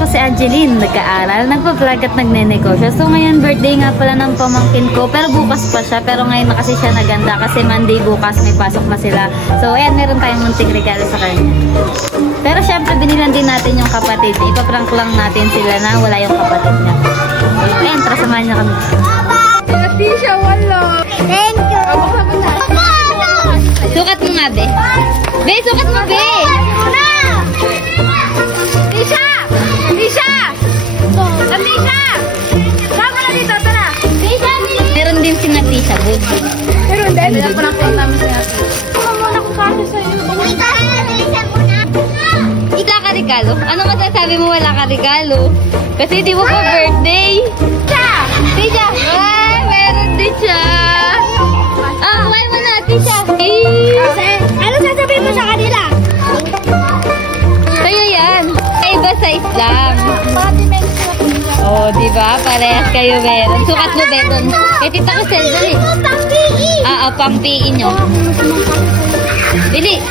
ko si Angeline, nag-aaral, nagpa-vlog at nagne-negosyo. So ngayon birthday nga pala ng pamangkin ko, pero bukas pa siya. Pero ngayon na kasi siya naganda kasi Monday bukas may pasok na sila. So ayan, meron tayong munting regalo sa kanya. Pero syempre binilan din natin yung kapatid. Ipaprank lang natin sila na wala yung kapatid niya. Ayan, tara samahan niya kami. Tisha, wala. Thank you. Sukat mo nga, be. Be, sukat mo, be. Tisha! Tisha! Tisha! Sama na dito, tara. Tisha, Meron din si Natisha, good. pero hindi. Hindi ako nakuha namin siya. Ako muna kung kasi sa'yo. Tisha muna. Wala ka regalo? Ano masasabi mo wala ka regalo? Kasi di mo pa birthday. Tisha! Tisha! Ay, meron din siya. Ah, kumain mo na, Tisha. Ano sasabihin mo sa kanila? Sa'yo yan. Iba sa Islam. Pati may Oh, di ba? Parehas kayo meron. Sukat mo, Beton. Eh, tita ko sel, dali. Ah, pang PE nyo. Dili.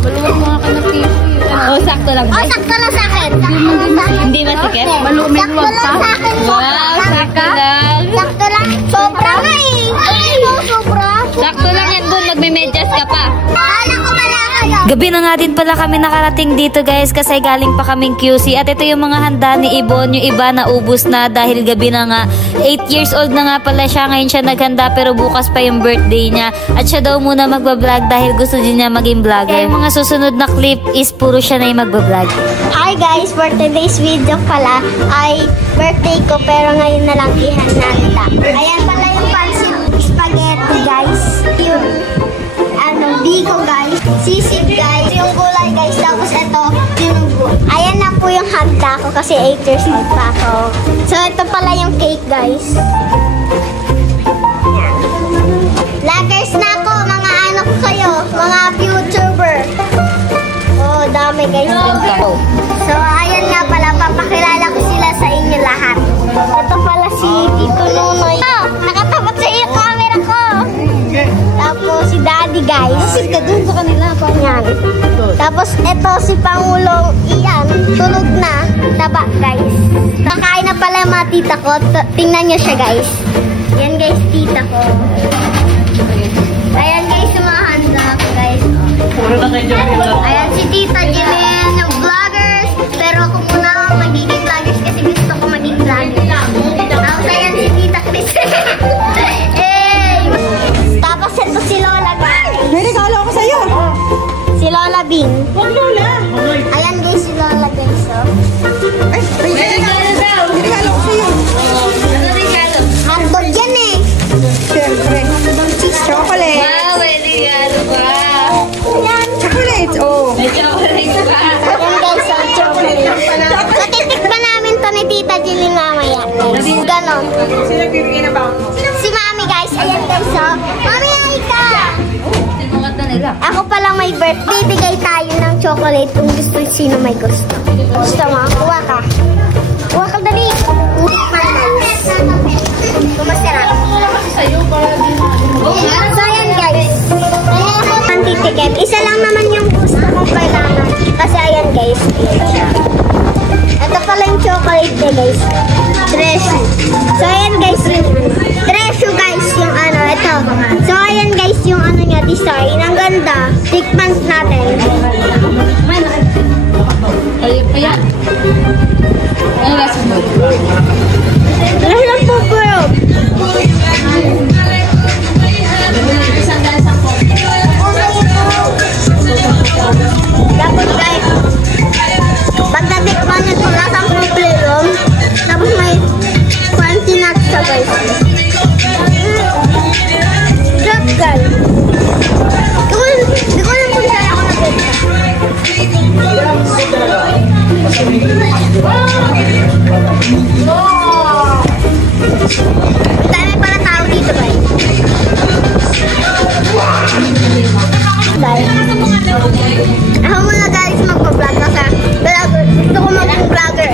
Maluwag mga ka na Oh, sakto lang. Oh, sakto lang sa akin. Hindi masikip? Maluwag pa. Wow, sakto lang. Sakto lang. Sobra nga eh. Ano, sobra? Sakto lang yan, Bun. Magme-medyas ka pa. Kala ko wala kayo. Gabi na nga din pala kami nakarating dito, guys, kasi galing pa kaming QC. At ito yung mga handa ni Ibon. Yung iba naubos na dahil gabi na nga. 8 years old na nga pala siya. Ngayon siya naghanda pero bukas pa yung birthday niya. At siya daw muna magbablog dahil gusto din niya maging vlogger. Yung mga susunod na clip is puro siya na yung magbablog. Hi guys, for today's video pala ay birthday ko pero ngayon na lang ihananda. Ayan pala yung pancit spaghetti guys. Yung biko guys. Sisig guys. Yung gulay guys. Tapos ito, dinugo. Ayan na po yung handa ko kasi 8 years old pa ako. So ito pala yung cake guys. Vloggers na ako. Mga ano ko kayo. Mga YouTuber. Oh, dami guys. So ayan nga pala. Papakilala ko sila sa inyo lahat. Ito pala si Tito Nonoy. Oh, nakatapat sa iyo camera ko. Tapos si Daddy guys. Kasi ka dun sa kanila. Yan. Tapos ito si Pangulong Ian. Tulog na. Taba guys. Nakain na pala yung mga tita ko. Tingnan nyo siya guys. Yan guys, tita ko. Ayan guys yung mga handa ko guys. Ayan si Tita Jillian, yung vloggers. Pero ako muna magiging vloggers kasi gusto ko maging vlogger. Tapos ayan si Tita Chris. Tapos ito si Lola guys. May regalo ako sa'yo. Si Lola Bing. Huwag Lola. Ayan guys si Lola guys. Ay, may regalo ako sa'yo. Ano regalo? Hotdog yan eh. Siyempre. Chocolate. Wow, may regalo pa. Ayan. Chocolate, oh. May chocolate pa. Ayan guys, ang chocolate. Matitikman namin to ni Tita Jillian mamaya. Ganon. Sino bibigyan na ba ako? Si Mami guys. Ayan guys oh. Mami, ay ka! Sinukat na nila. Ako palang may birthday. Bigay tayo ng chocolate kung gusto sino may gusto. Gusto mo? Kuha ka. Kuha ka dali. Kumasarap. So ayan guys. Ang titiket. Isa lang naman yung gusto kong kailangan. Kasi ayan guys. Ito pala yung chocolate niya guys. Treshu. So ayan guys. Treshu guys yung ano. Ito. So ayan guys yung ano niya design. Ang ganda. Tikman natin. Ayan. Ano lasa mo? Lahat po bro. Tapos guys, pagdatikman nyo ito, lasang pupilom. Tapos may fancy nuts sa guys. Drop guys. Di ko alam kung saan ako nabenta. Dami pala tao dito guys. Ako muna guys magpa-vlog kasi gusto ko maging vlogger.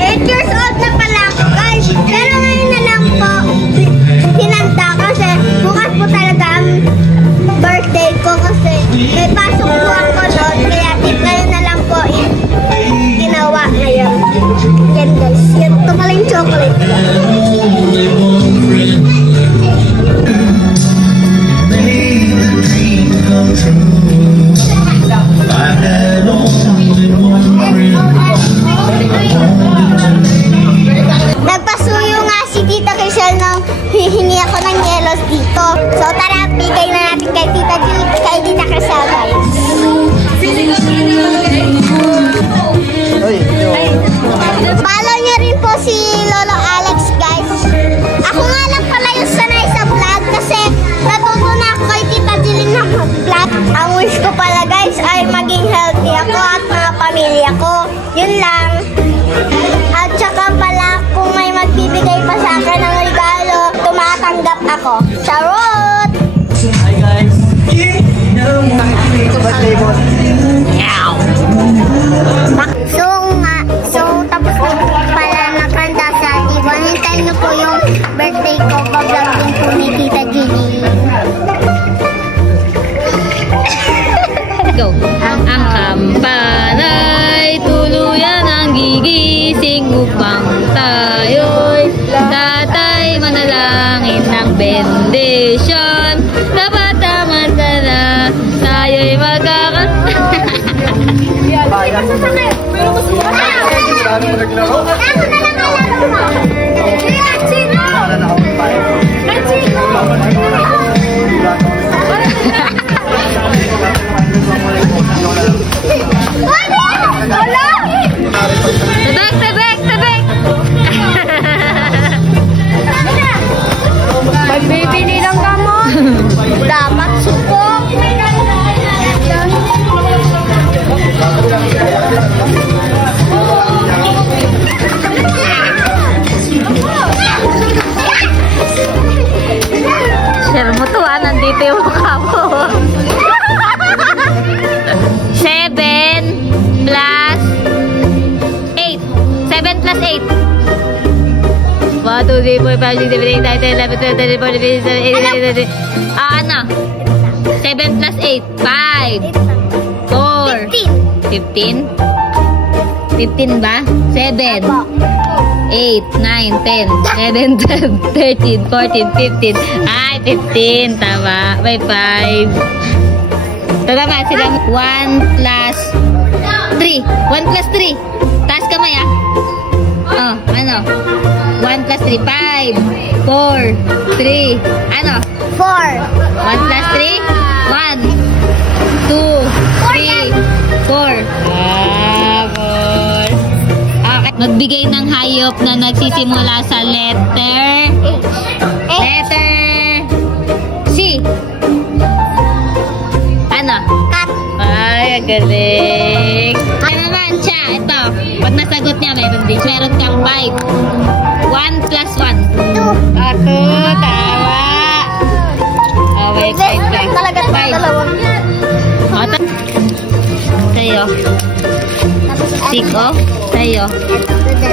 8 years old na pala ako guys. Pero ngayon na lang po hinanda kasi bukas po talaga ang birthday ko kasi may pasok po ako doon. Kaya tip ngayon na lang po birthday mo. So tapos pala nakanta sa Tibon. Hintayin niyo po yung birthday ko. Pag-vlog din po ni Tita Ginny. Go. Ang kampanay tuluyan ang gigising upang tayo'y tatay manalangin ng bendisyon. Dapat naman na tayo'y Tebek! Magbibili lang ka mo. Dapat supok. Share mo to nandito yung mukha mo. 7 plus 8. 7 plus 8. 1, 2, 3, 4, 5, 6, 7, 8, 9, 10, 11, 12, 13, 14, 15, 16, 17, 18, 19, 20. Ano? 7 plus 8. 5. 4. 15. 15 ba? 7. 8, 9, 10, 11, 12, 13, 14, 15. Ay, 15. Tama. May 5. Tama sila. 1 plus 3. 1 plus 3. Taas kamay Oh, ano? 1 plus 3. 5, 4, 3. Ano? 4. 1 plus 3. 1, 2, 3, 4. 4. Okay. Magbigay ng hayop na nagsisimula sa letter C. Ano? Cat. Ay, galing. Ano naman siya? Ito. Pag nasagot niya, meron din. Meron kang 5. 1 plus 1. 2. 2. Tama. Okay, 5 lang. Talaga 5. Sa'yo. Siko. Sa'yo.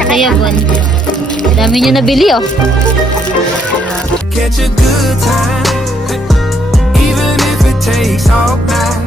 Sa'yo, Bon. Dami nyo nabili, Catch a good time, even if it takes all night.